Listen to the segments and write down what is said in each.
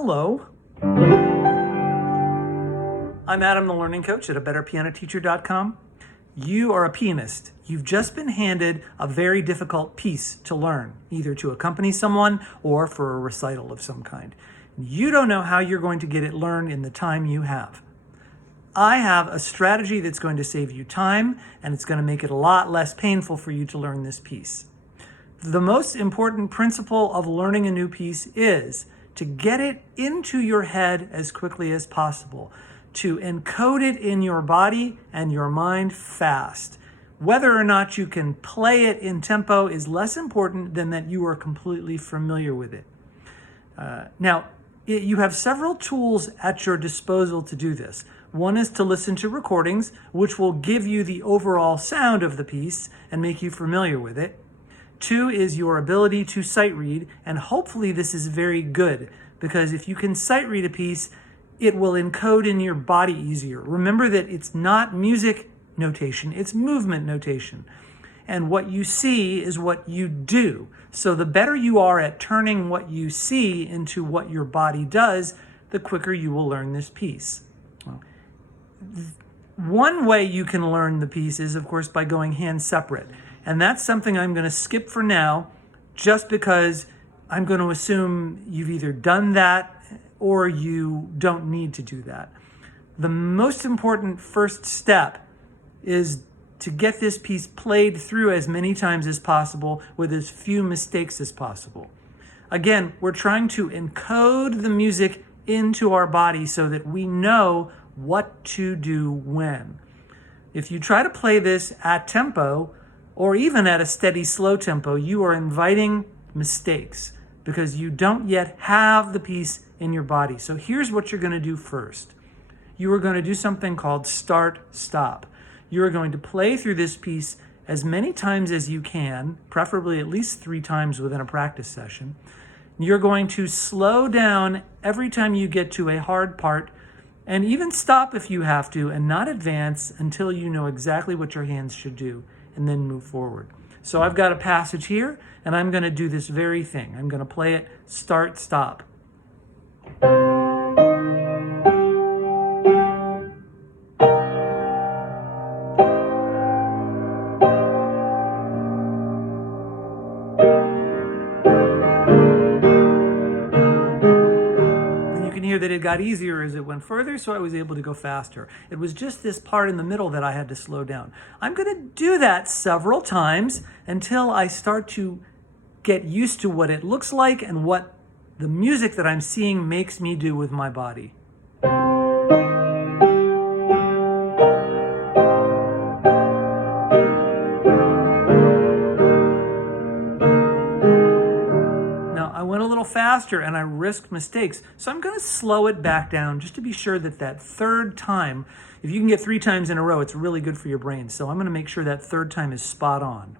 Hello. I'm Adam, the Learning Coach at abetterpianoteacher.com. You are a pianist. You've just been handed a very difficult piece to learn, either to accompany someone or for a recital of some kind. You don't know how you're going to get it learned in the time you have. I have a strategy that's going to save you time, and it's going to make it a lot less painful for you to learn this piece. The most important principle of learning a new piece is to get it into your head as quickly as possible, to encode it in your body and your mind fast. Whether or not you can play it in tempo is less important than that you are completely familiar with it. You have several tools at your disposal to do this. One is to listen to recordings, which will give you the overall sound of the piece and make you familiar with it. Two is your ability to sight read, and hopefully this is very good, because if you can sight read a piece, it will encode in your body easier. Remember that it's not music notation, it's movement notation. And what you see is what you do. So the better you are at turning what you see into what your body does, the quicker you will learn this piece. One way you can learn the piece is, of course, by going hand separate. And that's something I'm going to skip for now, just because I'm going to assume you've either done that or you don't need to do that. The most important first step is to get this piece played through as many times as possible with as few mistakes as possible. Again, we're trying to encode the music into our body so that we know what to do when. If you try to play this at tempo, or even at a steady, slow tempo, you are inviting mistakes because you don't yet have the piece in your body. So here's what you're going to do first. You are going to do something called start-stop. You are going to play through this piece as many times as you can, preferably at least 3 times within a practice session. You're going to slow down every time you get to a hard part, and even stop if you have to, and not advance until you know exactly what your hands should do, and then move forward. So I've got a passage here, and I'm going to do this very thing. I'm going to play it start-stop. That it got easier as it went further, so I was able to go faster. It was just this part in the middle that I had to slow down. I'm going to do that several times until I start to get used to what it looks like and what the music that I'm seeing makes me do with my body. Faster, and I risked mistakes. So I'm going to slow it back down just to be sure that that third time, if you can get 3 times in a row, it's really good for your brain. So I'm going to make sure that third time is spot on.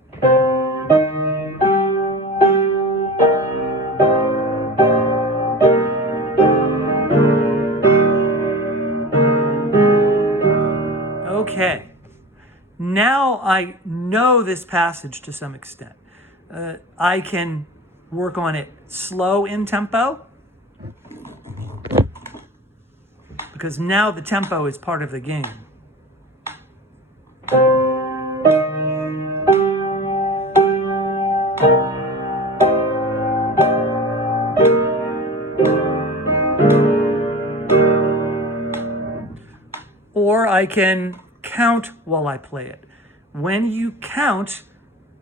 Okay. Now I know this passage to some extent. I can work on it slow in tempo, because now the tempo is part of the game. Or I can count while I play it. When you count,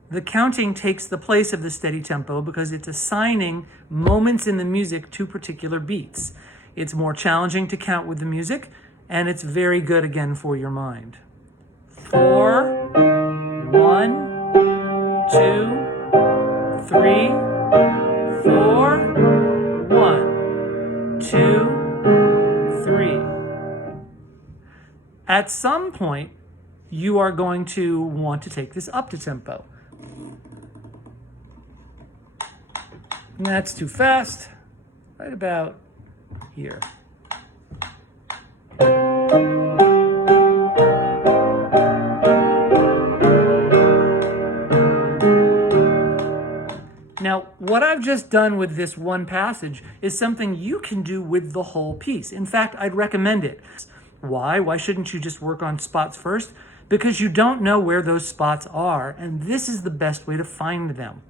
the counting takes the place of the steady tempo because it's assigning moments in the music to particular beats. It's more challenging to count with the music, and it's very good again for your mind. 4, 1, 2, 3, 4, 1, 2, 3. At some point, you are going to want to take this up to tempo. And that's too fast, right about here. Now, what what I've just done with this one passage is something you can do with the whole piece. In fact, I'd recommend it. Why? Why shouldn't you just work on spots first? Because you don't know where those spots are, and this is the best way to find them.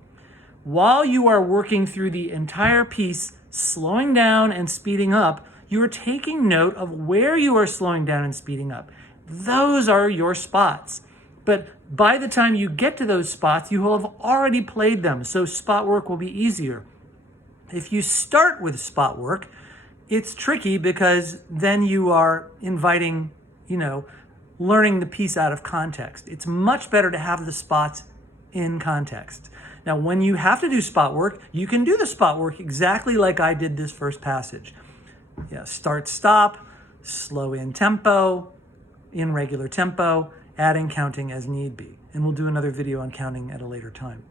While you are working through the entire piece, slowing down and speeding up, you are taking note of where you are slowing down and speeding up. Those are your spots. But by the time you get to those spots, you will have already played them, so spot work will be easier. If you start with spot work, it's tricky because then you are inviting, learning the piece out of context. It's much better to have the spots in context. Now, when you have to do spot work, you can do the spot work exactly like I did this first passage. Start, stop, slow in tempo, in regular tempo, adding counting as need be. And we'll do another video on counting at a later time.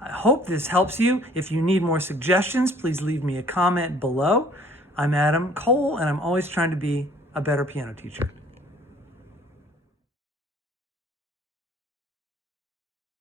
I hope this helps you. If you need more suggestions, please leave me a comment below. I'm Adam Cole, and I'm always trying to be a better piano teacher.